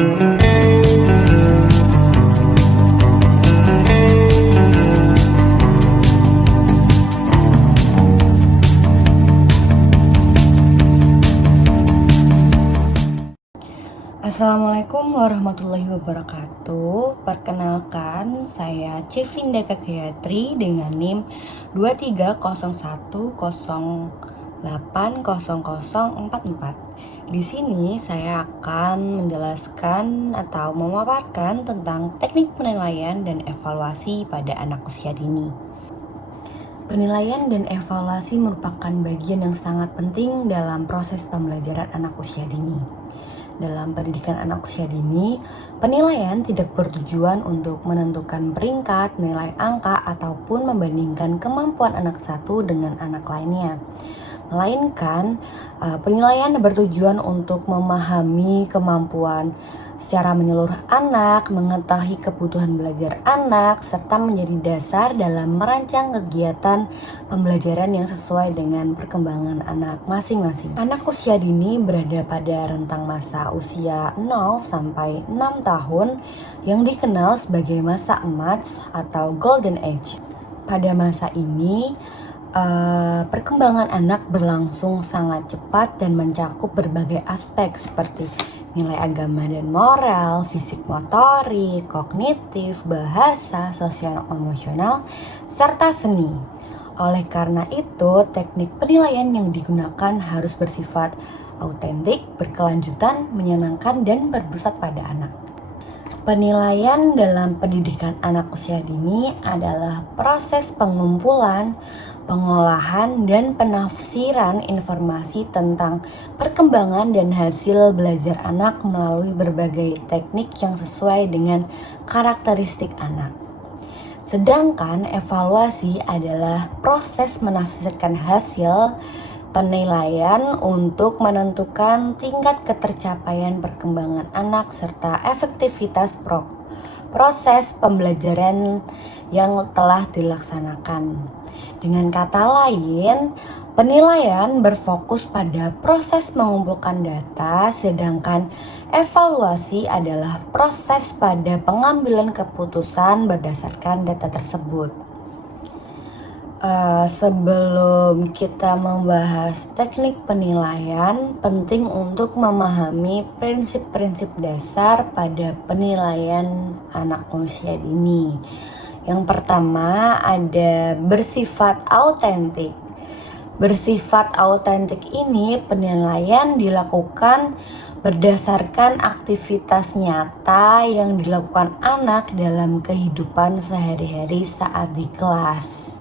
Assalamualaikum warahmatullahi wabarakatuh. Perkenalkan, saya Cevinda Gayatri dengan NIM 2301080044. Di sini saya akan menjelaskan atau memaparkan tentang teknik penilaian dan evaluasi pada anak usia dini. Penilaian dan evaluasi merupakan bagian yang sangat penting dalam proses pembelajaran anak usia dini. Dalam pendidikan anak usia dini, penilaian tidak bertujuan untuk menentukan peringkat, nilai angka, ataupun membandingkan kemampuan anak satu dengan anak lainnya. Melainkan, penilaian bertujuan untuk memahami kemampuan secara menyeluruh anak, mengetahui kebutuhan belajar anak, serta menjadi dasar dalam merancang kegiatan pembelajaran yang sesuai dengan perkembangan anak masing-masing. Anak usia dini berada pada rentang masa usia 0 sampai 6 tahun yang dikenal sebagai masa emas atau golden age. Pada masa ini, perkembangan anak berlangsung sangat cepat dan mencakup berbagai aspek seperti nilai agama dan moral, fisik motorik, kognitif, bahasa, sosial emosional, serta seni. Oleh karena itu, teknik penilaian yang digunakan harus bersifat autentik, berkelanjutan, menyenangkan, dan berpusat pada anak. Penilaian dalam pendidikan anak usia dini adalah proses pengumpulan, pengolahan, dan penafsiran informasi tentang perkembangan dan hasil belajar anak melalui berbagai teknik yang sesuai dengan karakteristik anak. Sedangkan evaluasi adalah proses menafsirkan hasil penilaian untuk menentukan tingkat ketercapaian perkembangan anak serta efektivitas proses pembelajaran yang telah dilaksanakan. Dengan kata lain, penilaian berfokus pada proses mengumpulkan data, sedangkan evaluasi adalah proses pada pengambilan keputusan berdasarkan data tersebut. Sebelum kita membahas teknik penilaian, penting untuk memahami prinsip-prinsip dasar pada penilaian anak usia dini. Yang pertama ada bersifat autentik. Bersifat autentik ini penilaian dilakukan berdasarkan aktivitas nyata yang dilakukan anak dalam kehidupan sehari-hari saat di kelas.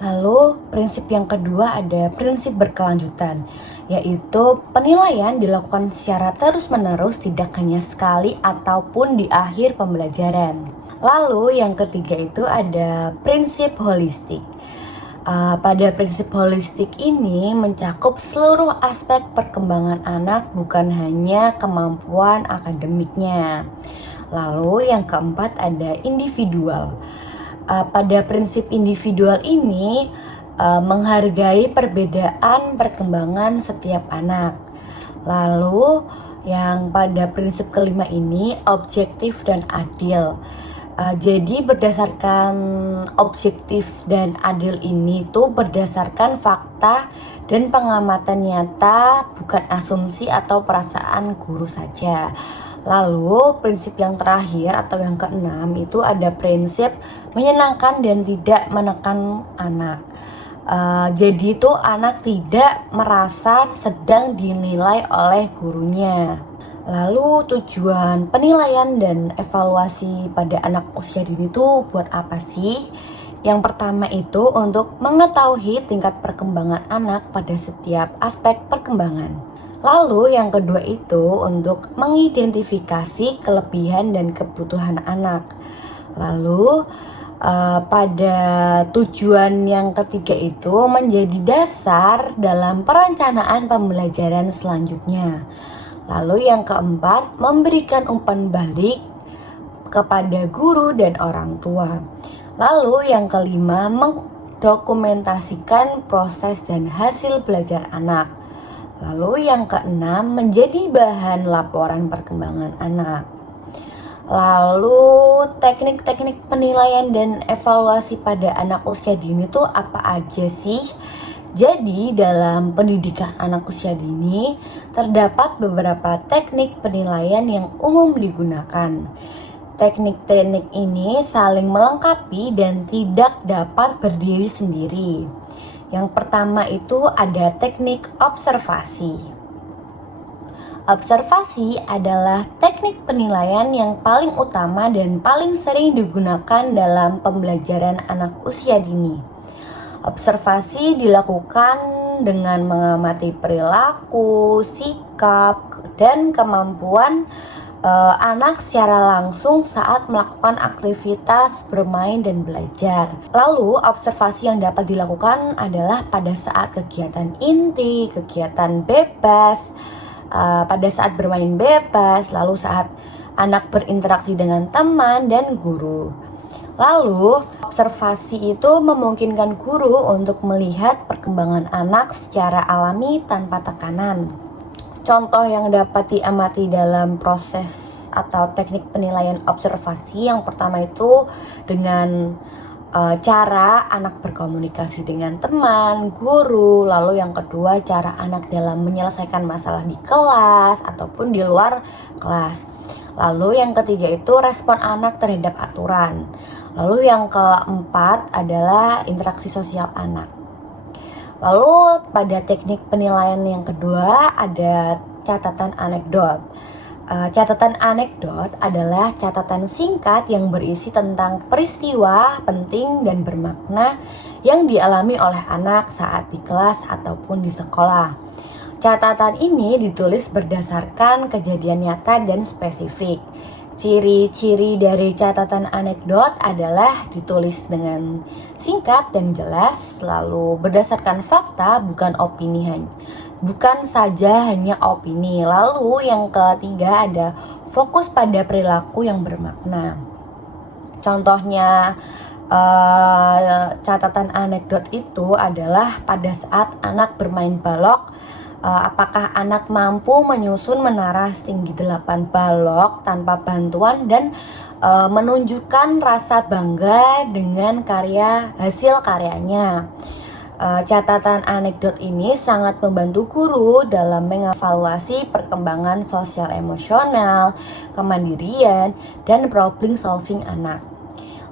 Lalu prinsip yang kedua ada prinsip berkelanjutan, yaitu penilaian dilakukan secara terus-menerus, tidak hanya sekali ataupun di akhir pembelajaran. Lalu yang ketiga itu ada prinsip holistik. Pada prinsip holistik ini mencakup seluruh aspek perkembangan anak, bukan hanya kemampuan akademiknya. Lalu yang keempat ada individual. Pada prinsip individual ini menghargai perbedaan perkembangan setiap anak. Lalu yang pada prinsip kelima ini objektif dan adil. Jadi berdasarkan objektif dan adil ini tuh berdasarkan fakta dan pengamatan nyata, bukan asumsi atau perasaan guru saja. Lalu prinsip yang terakhir atau yang keenam itu ada prinsip menyenangkan dan tidak menekan anak. Jadi itu anak tidak merasa sedang dinilai oleh gurunya. Lalu tujuan penilaian dan evaluasi pada anak usia dini itu buat apa sih? Yang pertama itu untuk mengetahui tingkat perkembangan anak pada setiap aspek perkembangan. Lalu yang kedua itu untuk mengidentifikasi kelebihan dan kebutuhan anak. Lalu pada tujuan yang ketiga itu menjadi dasar dalam perencanaan pembelajaran selanjutnya. Lalu yang keempat memberikan umpan balik kepada guru dan orang tua. Lalu yang kelima mendokumentasikan proses dan hasil belajar anak. Lalu yang keenam, menjadi bahan laporan perkembangan anak. Lalu teknik-teknik penilaian dan evaluasi pada anak usia dini itu apa aja sih? Jadi dalam pendidikan anak usia dini terdapat beberapa teknik penilaian yang umum digunakan. Teknik-teknik ini saling melengkapi dan tidak dapat berdiri sendiri. Yang pertama itu ada teknik observasi. Observasi adalah teknik penilaian yang paling utama dan paling sering digunakan dalam pembelajaran anak usia dini. Observasi dilakukan dengan mengamati perilaku, sikap, dan kemampuan anak secara langsung saat melakukan aktivitas bermain dan belajar. Lalu observasi yang dapat dilakukan adalah pada saat kegiatan inti, kegiatan bebas, pada saat bermain bebas, lalu saat anak berinteraksi dengan teman dan guru. Lalu observasi itu memungkinkan guru untuk melihat perkembangan anak secara alami tanpa tekanan. Contoh yang dapat diamati dalam proses atau teknik penilaian observasi yang pertama itu dengan cara anak berkomunikasi dengan teman, guru. Lalu yang kedua, cara anak dalam menyelesaikan masalah di kelas ataupun di luar kelas. Lalu yang ketiga itu respon anak terhadap aturan. Lalu yang keempat adalah interaksi sosial anak. Lalu pada teknik penilaian yang kedua ada catatan anekdot. Catatan anekdot adalah catatan singkat yang berisi tentang peristiwa penting dan bermakna yang dialami oleh anak saat di kelas ataupun di sekolah. Catatan ini ditulis berdasarkan kejadian nyata dan spesifik. Ciri-ciri dari catatan anekdot adalah ditulis dengan singkat dan jelas, lalu berdasarkan fakta bukan opini bukan saja hanya opini. Lalu yang ketiga ada fokus pada perilaku yang bermakna. Contohnya catatan anekdot itu adalah pada saat anak bermain balok, apakah anak mampu menyusun menara setinggi 8 balok tanpa bantuan dan menunjukkan rasa bangga dengan hasil karyanya. Catatan anekdot ini sangat membantu guru dalam mengevaluasi perkembangan sosial emosional, kemandirian, dan problem solving anak.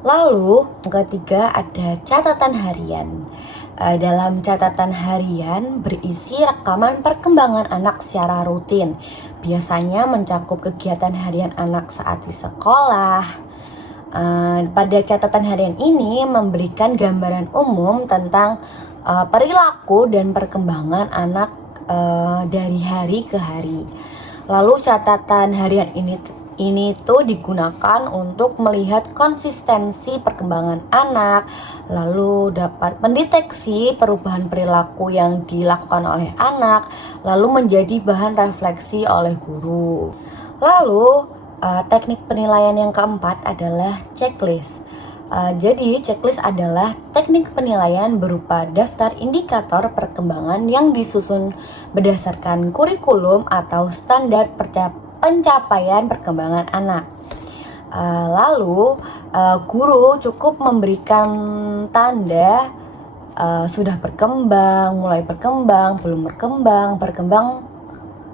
Lalu yang ketiga ada catatan harian. Dalam catatan harian berisi rekaman perkembangan anak secara rutin. Biasanya mencakup kegiatan harian anak saat di sekolah. Pada catatan harian ini memberikan gambaran umum tentang perilaku dan perkembangan anak dari hari ke hari. Lalu catatan harian ini tuh digunakan untuk melihat konsistensi perkembangan anak, lalu dapat mendeteksi perubahan perilaku yang dilakukan oleh anak, lalu menjadi bahan refleksi oleh guru. Lalu teknik penilaian yang keempat adalah checklist. Jadi checklist adalah teknik penilaian berupa daftar indikator perkembangan yang disusun berdasarkan kurikulum atau standar pencapaian perkembangan anak. Lalu guru cukup memberikan tanda sudah berkembang, mulai berkembang, belum berkembang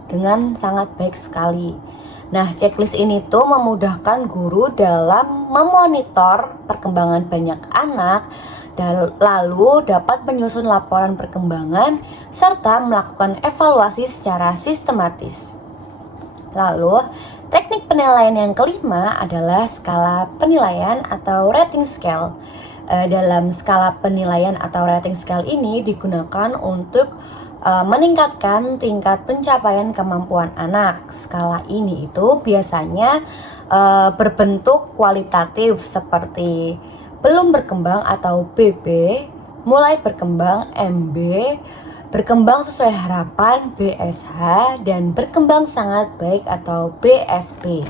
dengan sangat baik sekali. Nah, checklist ini tuh memudahkan guru dalam memonitor perkembangan banyak anak dan lalu dapat menyusun laporan perkembangan serta melakukan evaluasi secara sistematis. Lalu, teknik penilaian yang kelima adalah skala penilaian atau rating scale. Dalam skala penilaian atau rating scale ini digunakan untuk meningkatkan tingkat pencapaian kemampuan anak. Skala ini itu biasanya berbentuk kualitatif seperti belum berkembang atau BB, mulai berkembang MB, berkembang sesuai harapan BSH, dan berkembang sangat baik atau BSP.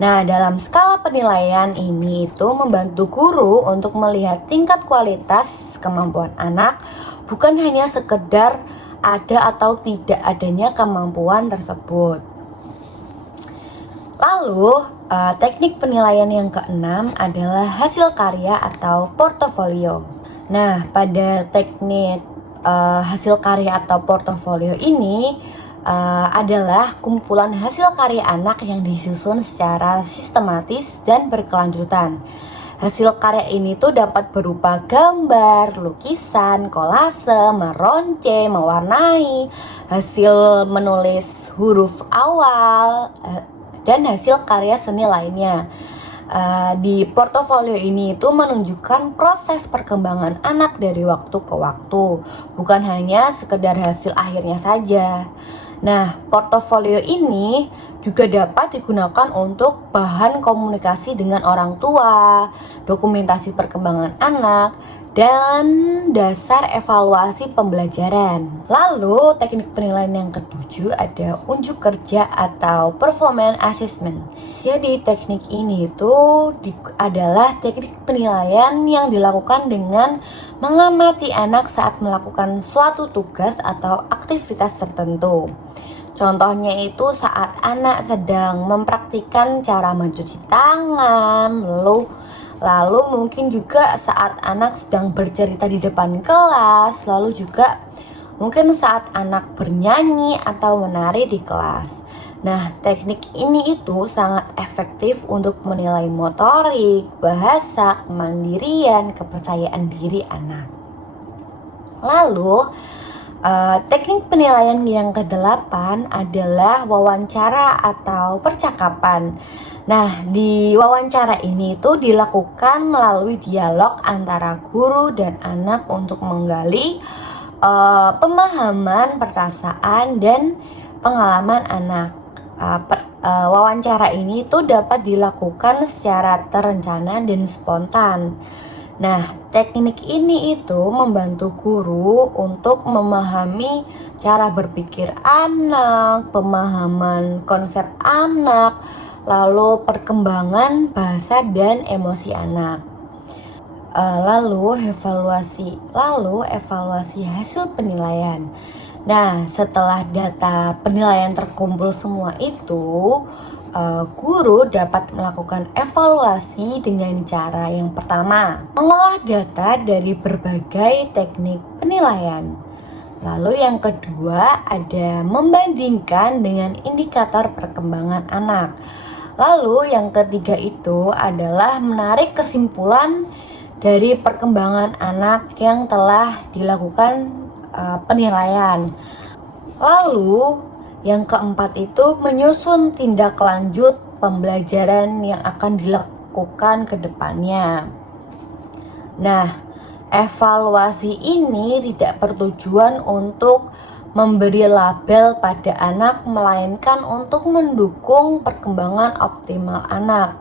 Nah, dalam skala penilaian ini itu membantu guru untuk melihat tingkat kualitas kemampuan anak, bukan hanya sekedar ada atau tidak adanya kemampuan tersebut. Lalu, teknik penilaian yang keenam adalah hasil karya atau portofolio. Nah, pada teknik hasil karya atau portofolio ini adalah kumpulan hasil karya anak yang disusun secara sistematis dan berkelanjutan. Hasil karya ini tuh dapat berupa gambar, lukisan, kolase, meronce, mewarnai, hasil menulis huruf awal, dan hasil karya seni lainnya. Di portofolio ini itu menunjukkan proses perkembangan anak dari waktu ke waktu, bukan hanya sekedar hasil akhirnya saja. Nah, portofolio ini juga dapat digunakan untuk bahan komunikasi dengan orang tua, dokumentasi perkembangan anak, dan dasar evaluasi pembelajaran. Lalu, teknik penilaian yang ketujuh ada unjuk kerja atau performance assessment. Jadi, teknik ini itu adalah teknik penilaian yang dilakukan dengan mengamati anak saat melakukan suatu tugas atau aktivitas tertentu. Contohnya itu saat anak sedang mempraktikkan cara mencuci tangan, lalu mungkin juga saat anak sedang bercerita di depan kelas, lalu juga mungkin saat anak bernyanyi atau menari di kelas. Nah, teknik ini itu sangat efektif untuk menilai motorik, bahasa, kemandirian, kepercayaan diri anak. Lalu, teknik penilaian yang ke-8 adalah wawancara atau percakapan. Nah, di wawancara ini itu dilakukan melalui dialog antara guru dan anak untuk menggali pemahaman, perasaan, dan pengalaman anak. Wawancara ini itu dapat dilakukan secara terencana dan spontan. Nah, teknik ini itu membantu guru untuk memahami cara berpikir anak, pemahaman konsep anak, lalu perkembangan bahasa dan emosi anak. Lalu evaluasi hasil penilaian. Nah, setelah data penilaian terkumpul semua itu, guru dapat melakukan evaluasi dengan cara yang pertama, mengolah data dari berbagai teknik penilaian. Lalu yang kedua ada membandingkan dengan indikator perkembangan anak. Lalu yang ketiga itu adalah menarik kesimpulan dari perkembangan anak yang telah dilakukan penilaian. Lalu yang keempat itu menyusun tindak lanjut pembelajaran yang akan dilakukan ke depannya. Nah, evaluasi ini tidak bertujuan untuk memberi label pada anak, melainkan untuk mendukung perkembangan optimal anak.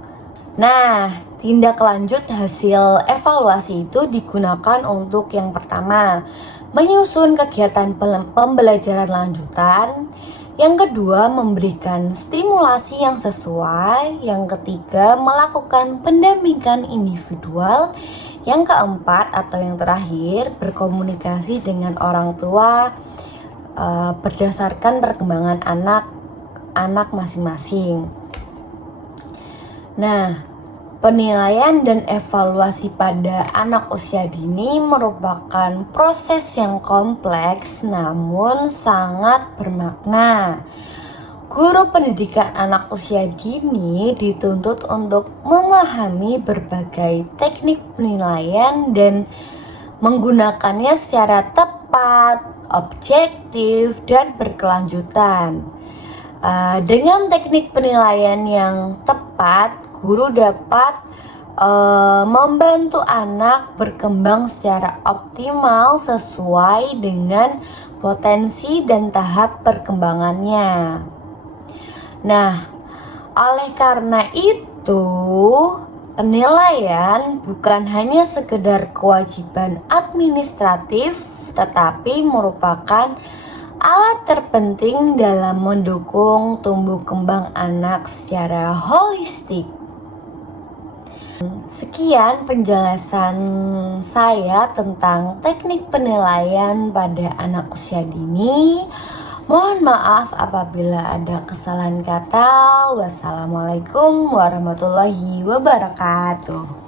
Nah, tindak lanjut hasil evaluasi itu digunakan untuk yang pertama, menyusun kegiatan pembelajaran lanjutan. Yang kedua, memberikan stimulasi yang sesuai. Yang ketiga, melakukan pendampingan individual. Yang keempat atau yang terakhir, berkomunikasi dengan orang tua berdasarkan perkembangan anak masing-masing. Nah, penilaian dan evaluasi pada anak usia dini merupakan proses yang kompleks namun sangat bermakna. Guru pendidikan anak usia dini dituntut untuk memahami berbagai teknik penilaian dan menggunakannya secara tepat, objektif, dan berkelanjutan. Dengan teknik penilaian yang tepat, guru dapat membantu anak berkembang secara optimal sesuai dengan potensi dan tahap perkembangannya. Nah, oleh karena itu, penilaian bukan hanya sekedar kewajiban administratif, tetapi merupakan alat terpenting dalam mendukung tumbuh kembang anak secara holistik. Sekian penjelasan saya tentang teknik penilaian pada anak usia dini. Mohon maaf apabila ada kesalahan kata. Wassalamualaikum warahmatullahi wabarakatuh.